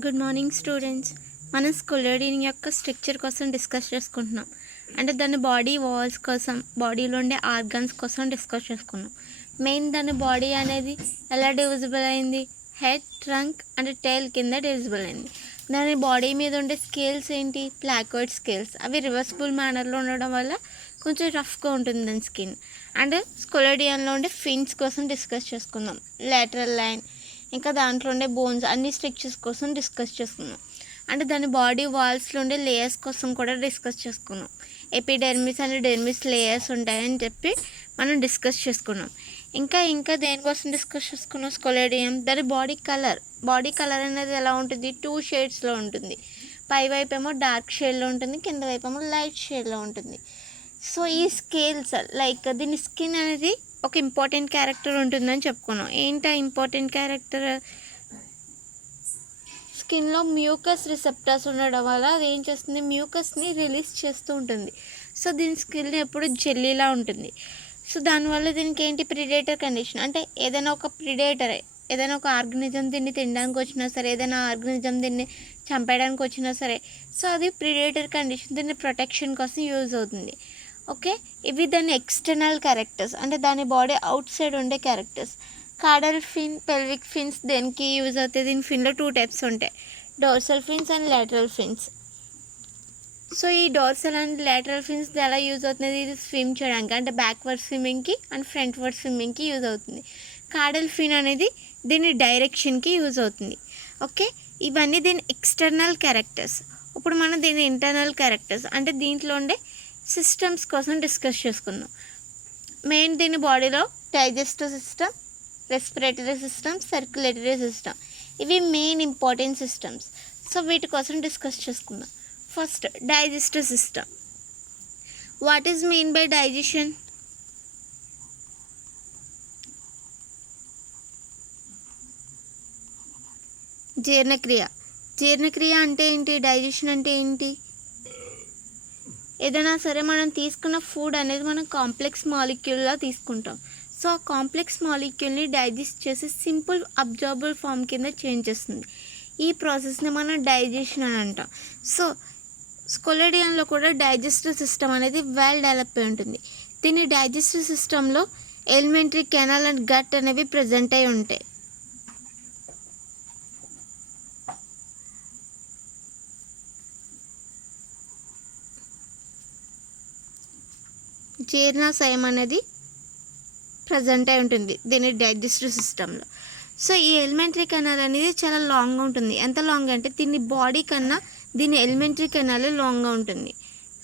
Good morning students. మనం స్కొలోడియన్ యొక్క structure కోసం డిస్కస్ చేసుకుంటున్నాం. అంటే దాని బాడీ వాల్స్ కోసం, బాడీలో ఉండే ఆర్గన్స్ కోసం డిస్కస్ చేసుకున్నాం. మెయిన్ దాని బాడీ అనేది ఎలా డివిజిబుల్ అయింది? హెడ్, ట్రంక్ అండ్ టైల్ కింద డివిజిబుల్ అయింది. దాని బాడీ మీద ఉండే స్కేల్స్ ఏంటి? Placard scales. అవి రివర్సిబుల్ మేనర్లో ఉండడం వల్ల కొంచెం రఫ్గా ఉంటుంది దాని స్కిన్. అండ్ స్కొలోడియన్లో ఉండే ఫిన్స్ కోసం డిస్కస్ చేసుకుందాం. లాటరల్ లైన్, ఇంకా దాంట్లో ఉండే బోన్స్, అన్ని స్ట్రక్చర్స్ కోసం డిస్కస్ చేసుకున్నాం. అంటే దాని బాడీ వాల్స్లో ఉండే లేయర్స్ కోసం కూడా డిస్కస్ చేసుకున్నాం. ఎపిడెర్మిస్ అండ్ డెర్మిస్ లేయర్స్ ఉంటాయని చెప్పి మనం డిస్కస్ చేసుకున్నాం. ఇంకా దేనికోసం డిస్కస్ చేసుకున్నాం? స్కొలోడియం. దాని బాడీ కలర్ అనేది ఎలా ఉంటుంది? 2 షేడ్స్లో ఉంటుంది. పై వైపు ఏమో డార్క్ షేడ్లో ఉంటుంది, కింద వైపు ఏమో లైట్ షేడ్లో ఉంటుంది. సో ఈ స్కేల్స్ లైక్ దీని స్కిన్ అనేది ఒక ఇంపార్టెంట్ క్యారెక్టర్ ఉంటుందని చెప్పుకున్నాం. ఏంటి ఆ ఇంపార్టెంట్ క్యారెక్టర్? స్కిన్లో మ్యూకస్ రిసెప్టర్స్ ఉండడం వల్ల అది ఏం చేస్తుంది? మ్యూకస్ని రిలీజ్ చేస్తూ ఉంటుంది. సో దీని స్కిన్ ఎప్పుడు జెల్లీలా ఉంటుంది. సో దానివల్ల దీనికి ఏంటి? Predator condition. అంటే ఏదైనా ఒక ఆర్గనిజం దీన్ని తినడానికి వచ్చినా సరే, ఏదైనా ఆర్గనిజం దీన్ని చంపేయడానికి వచ్చినా సరే, సో అది ప్రిడేటర్ కండిషన్. దీన్ని ప్రొటెక్షన్ కోసం యూజ్ అవుతుంది. ఓకే, ఇవి దాని ఎక్స్టర్నల్ క్యారెక్టర్స్, అంటే దాని బాడీ అవుట్ సైడ్ ఉండే characters. Caudal fin, pelvic fins దేనికి యూజ్ అవుతాయి? దీని ఫిన్లో 2 టైప్స్ ఉంటాయి, dorsal fins and lateral fins. So ఈ డోర్సల్ అండ్ లాటరల్ ఫిన్స్ ఎలా యూజ్ అవుతుంది? ఇది స్విమ్ చేయడానికి, అంటే బ్యాక్వర్డ్ స్విమ్మింగ్కి అండ్ ఫ్రంట్వర్డ్ స్విమ్మింగ్కి యూజ్ అవుతుంది. కాడల్ ఫిన్ అనేది దీని డైరెక్షన్కి యూజ్ అవుతుంది. ఓకే, ఇవన్నీ దీని ఎక్స్టర్నల్ క్యారెక్టర్స్. ఇప్పుడు మనం దీని ఇంటర్నల్ క్యారెక్టర్స్, అంటే దీంట్లో ఉండే సిస్టమ్స్ కోసం డిస్కస్ చేసుకుందాం. మెయిన్ దీని బాడీలో digestive system, respiratory system, circulatory system, ఇవి మెయిన్ ఇంపార్టెంట్ సిస్టమ్స్. సో వీటి కోసం డిస్కస్ చేసుకుందాం. First, digestive system. What is mean by digestion? జీర్ణక్రియ అంటే ఏంటి? డైజెషన్ అంటే ఏంటి? ఏదైనా సరే మనం తీసుకున్న ఫుడ్ అనేది మనం కాంప్లెక్స్ మాలిక్యూల్లా తీసుకుంటాం. సో ఆ కాంప్లెక్స్ మాలిక్యూల్ని డైజెస్ట్ చేసి సింపుల్ అబ్జార్బుల్ ఫామ్ కింద చేంజ్ చేస్తుంది. ఈ ప్రాసెస్ని మనం డైజెషన్ అని అంటాం. సో స్కొలోడియన్లో కూడా డైజెస్టివ్ సిస్టమ్ అనేది వెల్ డెవలప్ అయి ఉంటుంది. దీని డైజెస్టివ్ సిస్టంలో ఎలిమెంటరీ కెనాల్ అండ్ గట్ అనేవి ప్రజెంట్ అయి ఉంటాయి. జీర్ణాశయం అనేది ప్రజెంట్ అయి ఉంటుంది దీని డైజెస్టివ్ సిస్టంలో. సో ఈ ఎలిమెంటరీ కెనాల్ అనేది చాలా లాంగ్గా ఉంటుంది. ఎంత లాంగ్ అంటే దీని బాడీ కన్నా దీని ఎలిమెంటరీ కెనాల్ లాంగ్గా ఉంటుంది.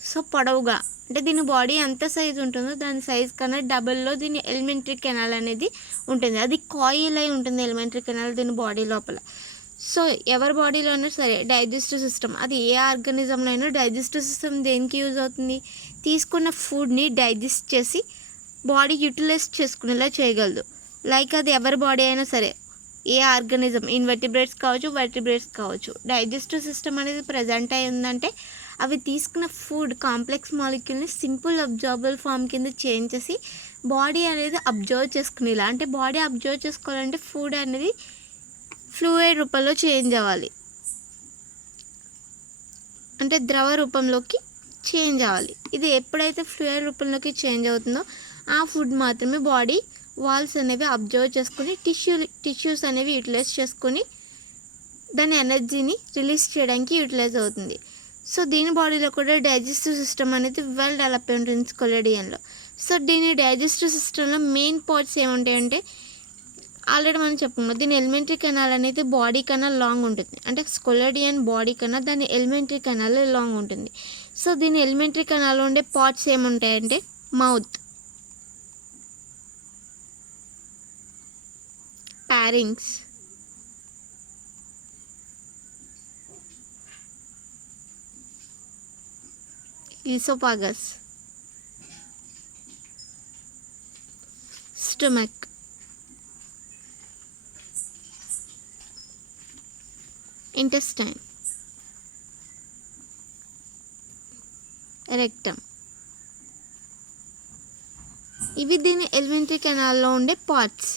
సో పొడవుగా, అంటే దీని బాడీ ఎంత సైజు ఉంటుందో దాని సైజ్ కన్నా డబుల్లో దీని ఎలిమెంటరీ కెనాల్ అనేది ఉంటుంది. అది కాయిల్ అయి ఉంటుంది ఎలిమెంటరీ కెనాల్ దీని బాడీ లోపల. సో ఎవరి బాడీలో అయినా సరే డైజెస్టివ్ సిస్టమ్, అది ఏ ఆర్గనిజంలో అయినా డైజెస్టివ్ సిస్టమ్ దేనికి యూజ్ అవుతుంది? తీసుకున్న ఫుడ్ని డైజెస్ట్ చేసి బాడీ యూటిలైజ్ చేసుకునేలా చేయగలదు. లైక్ అది ఎవరి బాడీ అయినా సరే, ఏ ఆర్గనిజం, ఇన్వర్టిబ్రేట్స్ కావచ్చు, వర్టిబ్రేట్స్ కావచ్చు, డైజెస్టివ్ సిస్టమ్ అనేది ప్రజెంట్ అయి ఉందంటే అవి తీసుకున్న ఫుడ్ కాంప్లెక్స్ మాలిక్యూల్ని సింపుల్ అబ్జార్బుల్ ఫామ్ కింద చేంజ్ చేసి బాడీ అనేది అబ్జర్వ్ చేసుకునేలా. అంటే బాడీ అబ్జర్వ్ చేసుకోవాలంటే ఫుడ్ అనేది ఫ్లూయిడ్ రూపంలో చేంజ్ అవ్వాలి, అంటే ద్రవ రూపంలోకి చేంజ్ అవ్వాలి. ఇది ఎప్పుడైతే ఫ్లూయిడ్ రూపంలోకి చేంజ్ అవుతుందో ఆ ఫుడ్ మాత్రమే బాడీ వాల్స్ అనేవి అబ్జర్వ్ చేసుకుని టిష్యూస్ అనేవి యూటిలైజ్ చేసుకొని దాని ఎనర్జీని రిలీజ్ చేయడానికి యూటిలైజ్ అవుతుంది. సో దీని బాడీలో కూడా డైజెస్టివ్ సిస్టమ్ అనేది వెల్ డెవలప్ అయి ఉంటుంది స్కొలోడియన్లో. సో దీని డైజెస్టివ్ సిస్టంలో మెయిన్ పార్ట్స్ ఏముంటాయంటే, ఆల్రెడీ మనం చెప్పుకున్నాం, దీని ఎలిమెంటరీ కెనాల్ అనేది బాడీ కన్నా లాంగ్ ఉంటుంది. అంటే స్కొలోడియన్ బాడీ కన్నా దాని ఎలిమెంటరీ కెనాల్ లాంగ్ ఉంటుంది. సో దీని ఎలిమెంటరీ కెనాల్లో ఉండే పార్ట్స్ ఏముంటాయంటే, mouth, pharynx, oesophagus, stomach, intestine, rectum. ఇవి దీని ఎలిమెంటరీ కెనాల్లో ఉండే పార్ట్స్.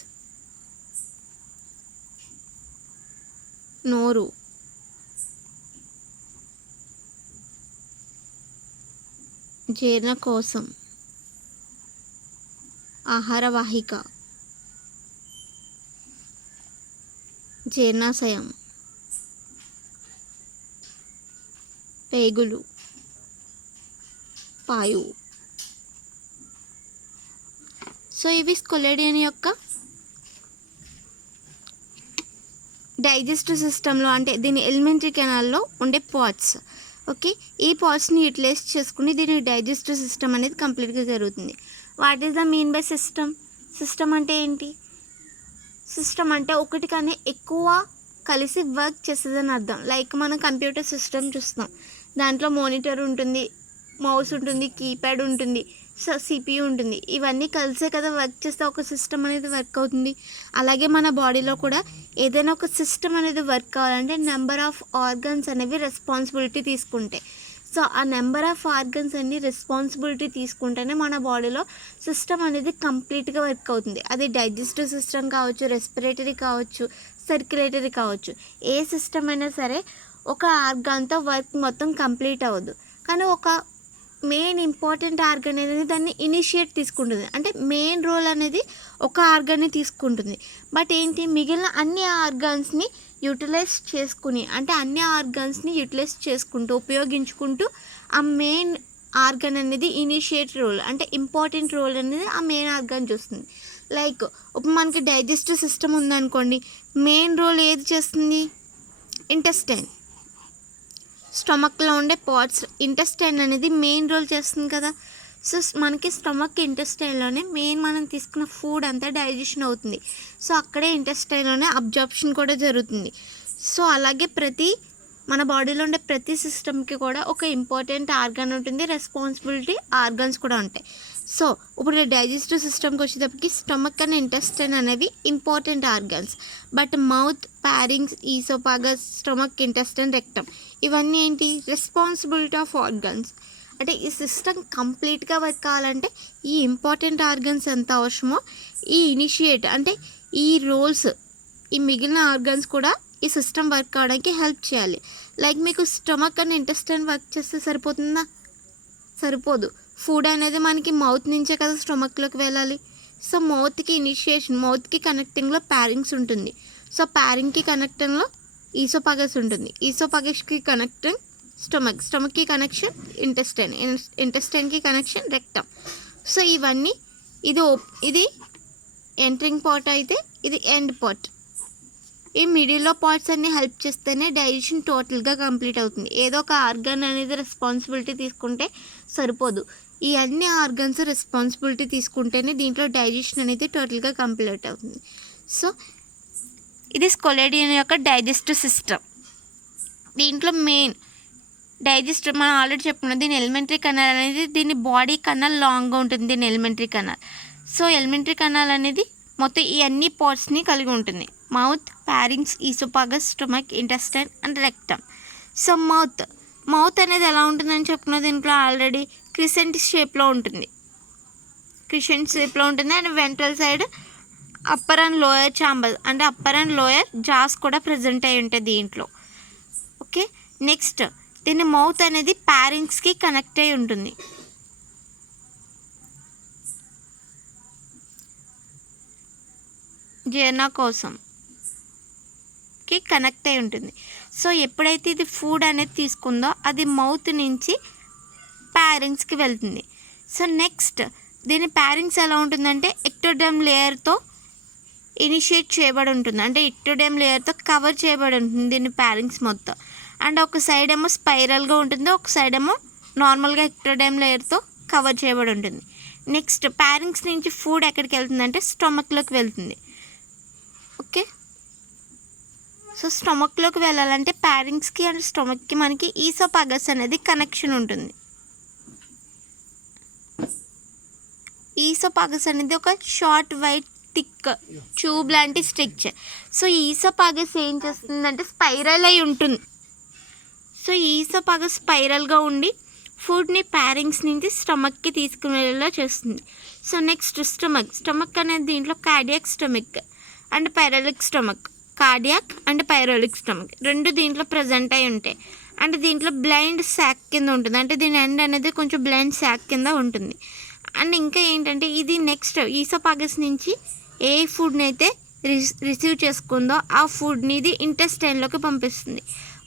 నోరు, జీర్ణకోశం, ఆహార వాహిక, జీర్ణాశయం, పేగులు, పాయువు. సో ఇవి స్కొలేడియన్ యొక్క డైజెస్టివ్ సిస్టంలో, అంటే దీని ఎలిమెంటరీ కెనాల్లో ఉండే పార్ట్స్. ఓకే, ఈ పార్ట్స్ని యూటిలైజ్ చేసుకుని దీని డైజెస్టివ్ సిస్టమ్ అనేది కంప్లీట్గా జరుగుతుంది. What is the mean by system? System అంటే ఏంటి? సిస్టమ్ అంటే ఒకటి కానీ ఎక్కువ కలిసి వర్క్ చేసేదని అర్థం. లైక్ మనం కంప్యూటర్ సిస్టమ్ చూస్తాం, దాంట్లో మానిటర్ ఉంటుంది, మౌస్ ఉంటుంది, కీప్యాడ్ ఉంటుంది, సిపియు ఉంటుంది. ఇవన్నీ కలిసే కదా వర్క్ చేస్తే ఒక సిస్టమ్ అనేది వర్క్ అవుతుంది. అలాగే మన బాడీలో కూడా ఏదైనా ఒక సిస్టమ్ అనేది వర్క్ కావాలంటే నెంబర్ ఆఫ్ ఆర్గన్స్ అనేవి రెస్పాన్సిబిలిటీ తీసుకుంటాయి. సో ఆ నెంబర్ ఆఫ్ ఆర్గన్స్ అన్ని రెస్పాన్సిబిలిటీ తీసుకుంటేనే మన బాడీలో సిస్టమ్ అనేది కంప్లీట్గా వర్క్ అవుతుంది. అది డైజెస్టివ్ సిస్టమ్ కావచ్చు, రెస్పిరేటరీ కావచ్చు, సర్క్యులేటరీ కావచ్చు. ఏ సిస్టమ్ అయినా సరే ఒక ఆర్గాన్తో వర్క్ మొత్తం కంప్లీట్ అవ్వదు. కానీ ఒక మెయిన్ ఇంపార్టెంట్ ఆర్గన్ అనేది దాన్ని ఇనిషియేట్ తీసుకుంటుంది, అంటే మెయిన్ రోల్ అనేది ఒక ఆర్గాన్ని తీసుకుంటుంది. బట్ ఏంటి, మిగిలిన అన్ని ఆర్గాన్స్ని యూటిలైజ్ చేసుకుని, అంటే అన్ని ఆర్గాన్స్ని యూటిలైజ్ చేసుకుంటూ ఉపయోగించుకుంటూ ఆ మెయిన్ ఆర్గన్ అనేది ఇనిషియేట్ రోల్, అంటే ఇంపార్టెంట్ రోల్ అనేది ఆ మెయిన్ ఆర్గాన్ చూస్తుంది. లైక్ ఇప్పుడు మనకి డైజెస్టివ్ సిస్టమ్ ఉందనుకోండి, మెయిన్ రోల్ ఏది చేస్తుంది? ఇంటెస్టైన్. స్టమక్లో ఉండే పార్ట్స్, ఇంటెస్టైన్ అనేది మెయిన్ రోల్ చేస్తుంది కదా. సో మనకి స్టమక్ ఇంటెస్టైన్లోనే మెయిన్ మనం తీసుకున్న ఫుడ్ అంతా డైజెషన్ అవుతుంది. సో అక్కడే ఇంటెస్టైన్లోనే అబ్జార్ప్షన్ కూడా జరుగుతుంది. సో అలాగే మన బాడీలో ఉండే ప్రతి సిస్టమ్కి కూడా ఒక ఇంపార్టెంట్ ఆర్గాన్ ఉంటుంది, రెస్పాన్సిబిలిటీ ఆర్గాన్స్ కూడా ఉంటాయి. సో ఇప్పుడు డైజెస్టివ్ సిస్టమ్కి వచ్చేటప్పటికి స్టమక్ అండ్ ఇంటెస్టైన్ అనేవి important organs. But mouth, ప్యారింగ్స్, oesophagus, stomach, intestine, rectum ఇవన్నీ ఏంటి? Responsibility of organs. అంటే ఈ సిస్టమ్ కంప్లీట్గా వర్క్ కావాలంటే ఈ ఇంపార్టెంట్ ఆర్గాన్స్ ఎంత అవసరమో ఈ ఇనిషియేట్, అంటే ఈ రోల్స్, ఈ మిగిలిన ఆర్గాన్స్ కూడా ఈ సిస్టమ్ వర్క్ కావడానికి హెల్ప్ చేయాలి. లైక్ మీకు స్టమక్ అండ్ ఇంటెస్టైన్ వర్క్ చేస్తే సరిపోతుందా? సరిపోదు. ఫుడ్ అనేది మనకి మౌత్ నుంచే కదా స్టమక్లోకి వెళ్ళాలి. సో మౌత్కి ఇనిషియేషన్, మౌత్కి కనెక్టింగ్లో ప్యారింగ్స్ ఉంటుంది. సో ప్యారింగ్కి కనెక్టింగ్లో ఈసోఫాగస్ ఉంటుంది. ఈసోఫాగస్కి కనెక్టింగ్ స్టమక్, స్టమక్కి కనెక్షన్ ఇంటెస్టైన్, ఇంటెస్టైన్కి కనెక్షన్ రెక్టమ్. సో ఇవన్నీ ఇది ఎంట్రింగ్ పార్ట్ అయితే ఇది ఎండ్ పార్ట్. ఈ మిడిల్లో పార్ట్స్ అన్నీ హెల్ప్ చేస్తేనే డైజెషన్ టోటల్గా కంప్లీట్ అవుతుంది. ఏదో ఒక ఆర్గాన్ అనేది రెస్పాన్సిబిలిటీ తీసుకుంటే సరిపోదు, ఈ అన్ని ఆర్గన్స్ రెస్పాన్సిబిలిటీ తీసుకుంటేనే దీంట్లో డైజెషన్ అనేది టోటల్గా కంప్లీట్ అవుతుంది. సో ఇది స్కొలేడియన్ యొక్క డైజెస్టివ్ సిస్టమ్. దీంట్లో మెయిన్ డైజెస్టివ్ మనం ఆల్రెడీ చెప్పుకున్నాం, దీని ఎలిమెంటరీ కెనాల్ అనేది దీని బాడీ కన్నా లాంగ్గా ఉంటుంది, దీని alimentary canal. So elementary canal అనేది మొత్తం ఈ అన్ని పార్ట్స్ని కలిగి ఉంటుంది. Mouth, ప్యారింగ్స్, oesophagus, stomach, intestine and rectum. So mouth అనేది ఎలా ఉంటుందని చెప్పుకున్నాం, దీంట్లో ఆల్రెడీ క్రిసెంట్ షేప్లో ఉంటుంది. And ventral side upper and lower chamber, అంటే అప్పర్ అండ్ లోయర్ జాస్ కూడా ప్రజెంట్ అయి ఉంటాయి దీంట్లో. ఓకే, నెక్స్ట్ దీని మౌత్ అనేది ప్యారింగ్స్కి కనెక్ట్ అయి ఉంటుంది. జీర్ణకోశంకి కనెక్ట్ అయి ఉంటుంది. సో ఎప్పుడైతే ఇది ఫుడ్ అనేది తీసుకుందో అది మౌత్ నుంచి ప్యారింగ్స్కి వెళ్తుంది. సో నెక్స్ట్ దీని ప్యారింగ్స్ ఎలా ఉంటుందంటే ఎక్టోడర్మ్ లేయర్తో ఇనిషియేట్ చేయబడి ఉంటుంది, అంటే ఎక్టోడర్మ్ లేయర్తో కవర్ చేయబడి ఉంటుంది దీని ప్యారింగ్స్ మొత్తం. అండ్ ఒక సైడ్ ఏమో స్పైరల్గా ఉంటుంది, ఒక సైడ్ ఏమో నార్మల్గా ఎక్టోడర్మ్ లేయర్తో కవర్ చేయబడి ఉంటుంది. నెక్స్ట్ ప్యారింగ్స్ నుంచి ఫుడ్ ఎక్కడికి వెళ్తుందంటే స్టమక్లోకి వెళ్తుంది. ఓకే, సో స్టమక్లోకి వెళ్ళాలంటే ప్యారింగ్స్కి అండ్ స్టమక్కి మనకి ఈసోఫాగస్ అనేది కనెక్షన్ ఉంటుంది. ఈసోఫాగస్ అనేది ఒక షార్ట్ వైట్ థిక్ ట్యూబ్ లాంటి స్ట్రక్చర్. సో ఈసోఫాగస్ ఏం చేస్తుందంటే స్పైరల్ అయి ఉంటుంది. సో ఈసోఫాగస్ స్పైరల్గా ఉండి ఫుడ్ని ప్యారింగ్స్ నుంచి స్టమక్కి తీసుకునేలా చేస్తుంది. సో నెక్స్ట్ స్టమక్ అనేది దీంట్లో cardiac stomach and pyloric stomach. Cardiac and pyloric stomach రెండు దీంట్లో ప్రజెంట్ అయి ఉంటాయి. అంటే దీంట్లో బ్లైండ్ శాక్ కింద ఉంటుంది, అంటే దీని ఎండ్ అనేది కొంచెం బ్లైండ్ శాక్ కింద ఉంటుంది. అండ్ ఇంకా ఏంటంటే ఇది నెక్స్ట్ ఈసోఫాగస్ నుంచి ఏ ఫుడ్ని అయితే రిసీవ్ చేసుకుందో ఆ ఫుడ్ని ఇది ఇంటెస్టైన్లోకి పంపిస్తుంది.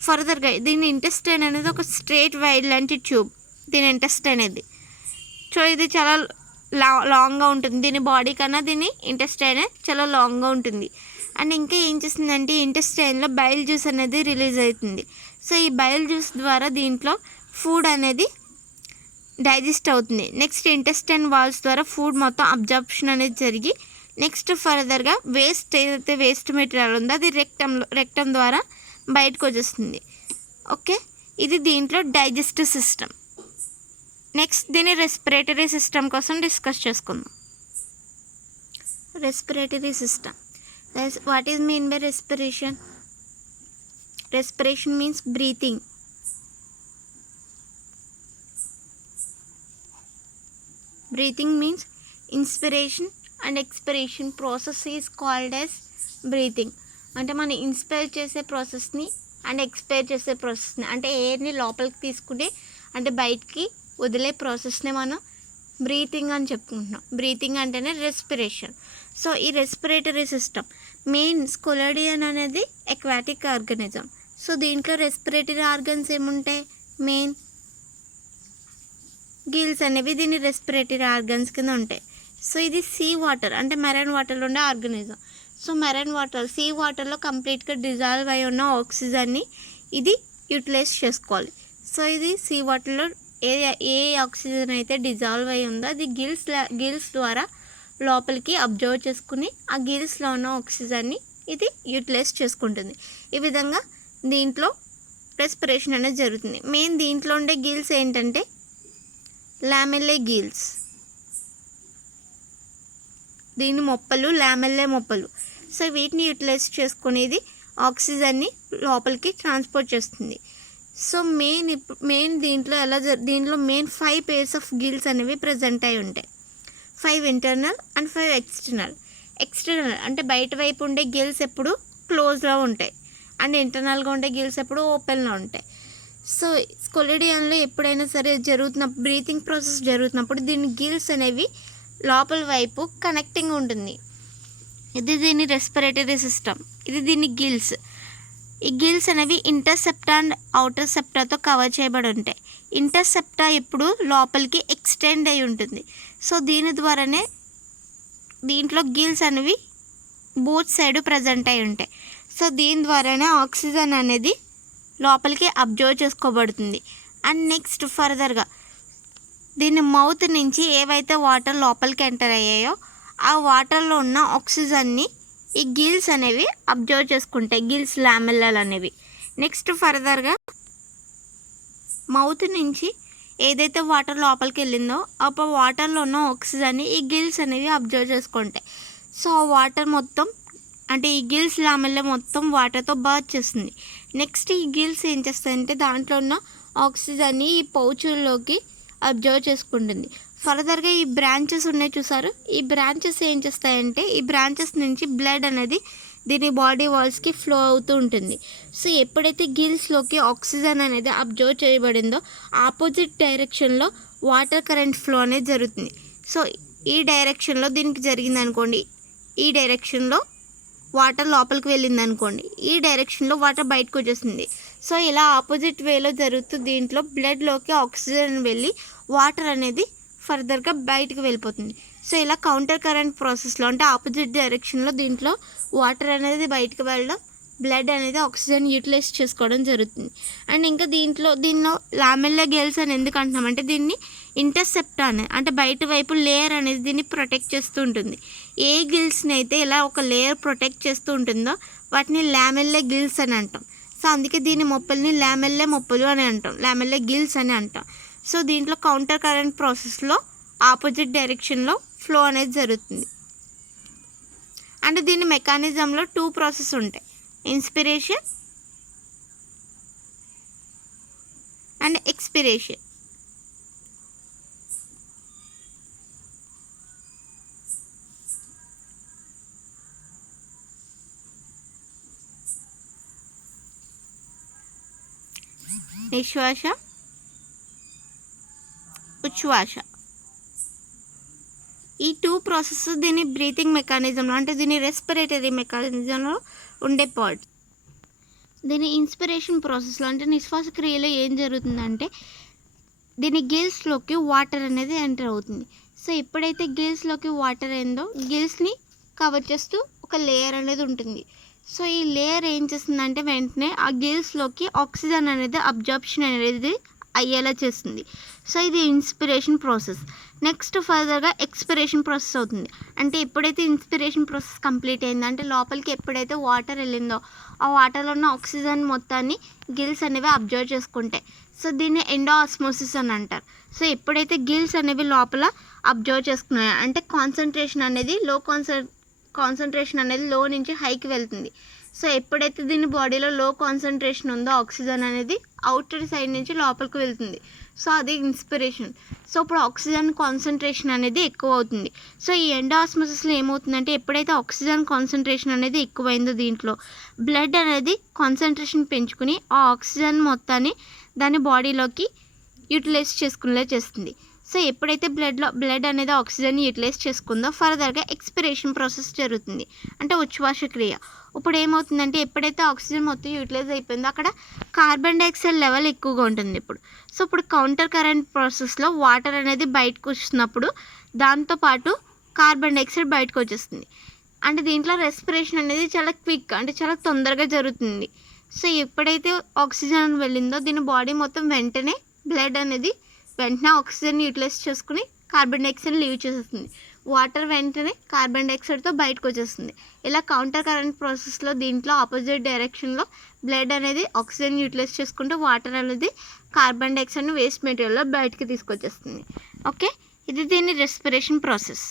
ఫర్దర్గా దీని ఇంటెస్టైన్ అనేది ఒక స్ట్రేట్ వైడ్ లాంటి ట్యూబ్ దీని ఇంటెస్టైన్ అనేది. సో ఇది చాలా లాంగ్గా ఉంటుంది, దీని బాడీ కన్నా దీని ఇంటెస్టైన్ చాలా లాంగ్గా ఉంటుంది. అండ్ ఇంకా ఏం చేస్తుందంటే ఇంటెస్టైన్లో బైల్ జ్యూస్ అనేది రిలీజ్ అవుతుంది. సో ఈ బైల్ జ్యూస్ ద్వారా దీంట్లో ఫుడ్ అనేది డైజెస్ట్ అవుతుంది. నెక్స్ట్ ఇంటెస్టైన్ వాల్స్ ద్వారా ఫుడ్ మొత్తం అబ్జర్ప్షన్ అనేది జరిగి నెక్స్ట్ ఫర్దర్గా ఏదైతే వేస్ట్ మెటీరియల్ ఉందో అది రెక్టమ్ ద్వారా బయటకు వచ్చేస్తుంది. ఓకే, ఇది దీంట్లో డైజెస్టివ్ సిస్టమ్. నెక్స్ట్ దీని రెస్పిరేటరీ సిస్టమ్ కోసం డిస్కస్ చేసుకుందాం. Respiratory system. What is mean by respiration? Respiration means breathing. Breathing means inspiration and expiration process is called as breathing. అంటే మనం ఇన్స్పైర్ చేసే ప్రాసెస్ని అండ్ ఎక్స్పైర్ చేసే ప్రాసెస్ని, అంటే ఎయిర్ని లోపలికి తీసుకుని అంటే బయటికి వదిలే ప్రాసెస్ని మనం బ్రీతింగ్ అని చెప్పుకుంటున్నాం. బ్రీతింగ్ అంటేనే రెస్పిరేషన్. సో ఈ రెస్పిరేటరీ సిస్టమ్ మెయిన్ స్కొలోడియన్ అనేది ఎక్వాటిక్ ఆర్గానిజం. సో దీంట్లో రెస్పిరేటరీ ఆర్గన్స్ ఏముంటాయి? మెయిన్ గిల్స్ అనేవి దీని రెస్పిరేటరీ ఆర్గన్స్ కింద ఉంటాయి. సో ఇది సీ వాటర్ అంటే మెరైన్ వాటర్లో ఉండే organism. So marine water see వాటర్లో కంప్లీట్గా డిజాల్వ్ అయి ఉన్న ఆక్సిజన్ని ఇది యూటిలైజ్ చేసుకోవాలి. సో ఇది సీ వాటర్లో ఏ ఆక్సిజన్ అయితే డిజాల్వ్ అయి ఉందో అది గిల్స్ ద్వారా లోపలికి అబ్జర్వ్ చేసుకుని ఆ గిల్స్లో ఉన్న ఆక్సిజన్ని ఇది యూటిలైజ్ చేసుకుంటుంది. ఈ విధంగా దీంట్లో రెస్పిరేషన్ అనేది జరుగుతుంది. మెయిన్ దీంట్లో ఉండే గిల్స్ ఏంటంటే లామెల్లే గిల్స్. దీని మొప్పలు లామెల్లే మొప్పలు. సో వీటిని యూటిలైజ్ చేసుకునేది ఆక్సిజన్ని లోపలికి ట్రాన్స్పోర్ట్ చేస్తుంది. సో మెయిన్ దీంట్లో మెయిన్ 5 pairs ఆఫ్ గిల్స్ అనేవి ప్రజెంట్ అయి ఉంటాయి. 5 ఇంటర్నల్ అండ్ 5 ఎక్స్టర్నల్. ఎక్స్టర్నల్ అంటే బయట వైపు ఉండే గిల్స్ ఎప్పుడు క్లోజ్లో ఉంటాయి అండ్ ఇంటర్నల్గా ఉండే గిల్స్ ఎప్పుడు ఓపెన్లో ఉంటాయి. సో స్కొలోడియన్లో ఎప్పుడైనా సరే బ్రీతింగ్ ప్రాసెస్ జరుగుతున్నప్పుడు దీని గిల్స్ అనేవి లోపల వైపు కనెక్టింగ్ ఉంటుంది. ఇది దీని రెస్పిరేటరీ సిస్టమ్. ఇది దీని గిల్స్. ఈ గిల్స్ అనేవి ఇంటర్సెప్టా అండ్ అవుటర్ సెప్టాతో కవర్ చేయబడి ఉంటాయి. ఇంటర్సెప్టా ఎప్పుడు లోపలికి ఎక్స్టెండ్ అయి ఉంటుంది. సో దీని ద్వారానే దీంట్లో గిల్స్ అనేవి బోత్ సైడ్ ప్రజెంట్ అయి ఉంటాయి. సో దీని ద్వారానే ఆక్సిజన్ అనేది లోపలికి అబ్జర్వ్ చేసుకోబడుతుంది. అండ్ నెక్స్ట్ ఫర్దర్గా దీని మౌత్ నుంచి ఏవైతే వాటర్ లోపలికి ఎంటర్ అయ్యాయో ఆ వాటర్లో ఉన్న ఆక్సిజన్ని ఈ గిల్స్ అనేవి అబ్జర్వ్ చేసుకుంటాయి, గిల్స్ లామెల్లలు అనేవి. నెక్స్ట్ ఫర్దర్గా మౌత్ నుంచి ఏదైతే వాటర్ లోపలికి వెళ్ళిందో ఆ వాటర్లో ఉన్న ఆక్సిజన్ని ఈ గిల్స్ అనేవి అబ్జర్వ్ చేసుకుంటాయి. సో ఆ వాటర్ మొత్తం అంటే ఈ గిల్స్ లామెల్ల మొత్తం వాటర్తో బర్త్ చేస్తుంది. నెక్స్ట్ ఈ గిల్స్ ఏం చేస్తాయంటే దాంట్లో ఉన్న ఆక్సిజన్ని ఈ పౌచుల్లోకి అబ్జర్వ్ చేసుకుంటుంది. ఫర్దర్గా ఈ బ్రాంచెస్ ఉన్నాయి చూసారు, ఈ బ్రాంచెస్ ఏం చేస్తాయంటే ఈ బ్రాంచెస్ నుంచి బ్లడ్ అనేది దీని బాడీ వాల్స్కి ఫ్లో అవుతూ ఉంటుంది. సో ఎప్పుడైతే గిల్స్లోకి ఆక్సిజన్ అనేది అబ్జర్వ్ చేయబడిందో ఆపోజిట్ డైరెక్షన్లో వాటర్ కరెంట్ ఫ్లో అనేది జరుగుతుంది. సో ఈ డైరెక్షన్లో దీనికి జరిగింది అనుకోండి, ఈ డైరెక్షన్లో వాటర్ లోపలికి వెళ్ళింది అనుకోండి, ఈ డైరెక్షన్లో వాటర్ బయటకు వచ్చేస్తుంది. సో ఇలా ఆపోజిట్ వేలో జరుగుతూ దీంట్లో బ్లడ్లోకి ఆక్సిజన్ వెళ్ళి వాటర్ అనేది ఫర్దర్గా బయటకు వెళ్ళిపోతుంది. సో ఇలా కౌంటర్ కరెంట్ ప్రాసెస్లో అంటే ఆపోజిట్ డైరెక్షన్లో దీంట్లో వాటర్ అనేది బయటకు వెళ్ళడం, బ్లడ్ అనేది ఆక్సిజన్ యూటిలైజ్ చేసుకోవడం జరుగుతుంది. అండ్ ఇంకా దీనిలో లామెల్లా గిల్స్ అని ఎందుకు అంటున్నామంటే దీన్ని ఇంటర్సెప్టా అంటే బయట వైపు లేయర్ అనేది దీన్ని ప్రొటెక్ట్ చేస్తూ ఉంటుంది. ఏ గిల్స్ని అయితే ఇలా ఒక లేయర్ ప్రొటెక్ట్ చేస్తూ ఉంటుందో వాటిని లామెల్లే గిల్స్ అని అంటాం. సో అందుకే దీని మొప్పల్ని లామెల్లే మొప్పలు అని అంటాం, లామెల్లే గిల్స్ అని అంటాం. సో దీంట్లో కౌంటర్ కరెంట్ ప్రాసెస్లో ఆపోజిట్ డైరెక్షన్లో ఫ్లో అనేది జరుగుతుంది. అంటే దీని మెకానిజంలో 2 ప్రాసెస్ ఉంటాయి, ఇన్స్పిరేషన్ అండ్ ఎక్స్పిరేషన్. నిశ్వాస, ఉచ్ఛ్వాస. ఈ 2 ప్రాసెస్ దీని బ్రీతింగ్ మెకానిజంలో అంటే దీని రెస్పిరేటరీ మెకానిజంలో ఉండే పార్ట్స్. దీని ఇన్స్పిరేషన్ ప్రాసెస్లో అంటే నిశ్వాస క్రియలో ఏం జరుగుతుందంటే దీని గిల్స్లోకి వాటర్ అనేది ఎంటర్ అవుతుంది. సో ఎప్పుడైతే గిల్స్లోకి వాటర్ అయిందో గిల్స్ని కవర్ చేస్తూ ఒక లేయర్ అనేది ఉంటుంది. సో ఈ లేయర్ ఏం చేస్తుందంటే వెంటనే ఆ గిల్స్లోకి ఆక్సిజన్ అనేది అబ్జార్ప్షన్ అనేది అయ్యేలా చేస్తుంది. సో ఇది ఇన్స్పిరేషన్ ప్రాసెస్. నెక్స్ట్ ఫర్దర్గా ఎక్స్పిరేషన్ ప్రాసెస్ అవుతుంది. అంటే ఎప్పుడైతే ఇన్స్పిరేషన్ ప్రాసెస్ కంప్లీట్ అయిందో అంటే లోపలికి ఎప్పుడైతే వాటర్ వెళ్ళిందో ఆ వాటర్లో ఉన్న ఆక్సిజన్ మొత్తాన్ని గిల్స్ అనేవి అబ్జర్వ్ చేసుకుంటాయి. సో దీన్ని ఎండోఆస్మోసిస్ అని అంటారు. సో ఎప్పుడైతే గిల్స్ అనేవి లోపల అబ్జర్వ్ చేసుకున్నాయో అంటే కాన్సన్ట్రేషన్ అనేది కాన్సన్ట్రేషన్ అనేది లో నుంచి హైకి వెళ్తుంది. సో ఎప్పుడైతే దీని బాడీలో లో కాన్సన్ట్రేషన్ ఉందో ఆక్సిజన్ అనేది అవుటర్ సైడ్ నుంచి లోపలికి వెళ్తుంది. సో అది ఇన్స్పిరేషన్. సో ఇప్పుడు ఆక్సిజన్ కాన్సన్ట్రేషన్ అనేది ఎక్కువ అవుతుంది. సో ఈ ఎండోఆస్మోసిస్లో ఏమవుతుందంటే ఎప్పుడైతే ఆక్సిజన్ కాన్సన్ట్రేషన్ అనేది ఎక్కువైందో దీంట్లో బ్లడ్ అనేది కాన్సన్ట్రేషన్ పెంచుకుని ఆ ఆక్సిజన్ మొత్తాన్ని దాని బాడీలోకి యూటిలైజ్ చేసుకునేలా చేస్తుంది. సో ఎప్పుడైతే బ్లడ్ అనేది ఆక్సిజన్ యూటిలైజ్ చేసుకుందో ఫర్దర్గా ఎక్స్పిరేషన్ ప్రాసెస్ జరుగుతుంది అంటే ఉచ్ఛ్వాస క్రియ. ఇప్పుడు ఏమవుతుందంటే ఎప్పుడైతే ఆక్సిజన్ మొత్తం యూటిలైజ్ అయిపోయిందో అక్కడ కార్బన్ డైఆక్సైడ్ లెవెల్ ఎక్కువగా ఉంటుంది ఇప్పుడు కౌంటర్ కరెంట్ ప్రాసెస్లో వాటర్ అనేది బయటకు వచ్చినప్పుడు దాంతోపాటు కార్బన్ డైఆక్సైడ్ బయటకు వచ్చేస్తుంది. అంటే దీంట్లో రెస్పిరేషన్ అనేది చాలా క్విక్ అంటే చాలా తొందరగా జరుగుతుంది. సో ఎప్పుడైతే ఆక్సిజన్ వెళ్ళిందో దీని బాడీ మొత్తం వెంటనే బ్లడ్ అనేది వెంటనే ఆక్సిజన్ యూటిలైజ్ చేసుకుని కార్బన్ డైఆక్సైడ్ లీవ్ చేసేస్తుంది. వాటర్ వెంటనే కార్బన్ డైఆక్సైడ్తో బయటకు వచ్చేస్తుంది. ఇలా కౌంటర్ కరెంట్ ప్రాసెస్లో దీంట్లో ఆపోజిట్ డైరెక్షన్లో బ్లడ్ అనేది ఆక్సిజన్ యూటిలైజ్ చేసుకుంటూ వాటర్ అనేది కార్బన్ డైఆక్సైడ్ని వేస్ట్ మెటీరియల్లో బయటకు తీసుకొచ్చేస్తుంది. ఓకే, ఇది దీని రెస్పిరేషన్ ప్రాసెస్.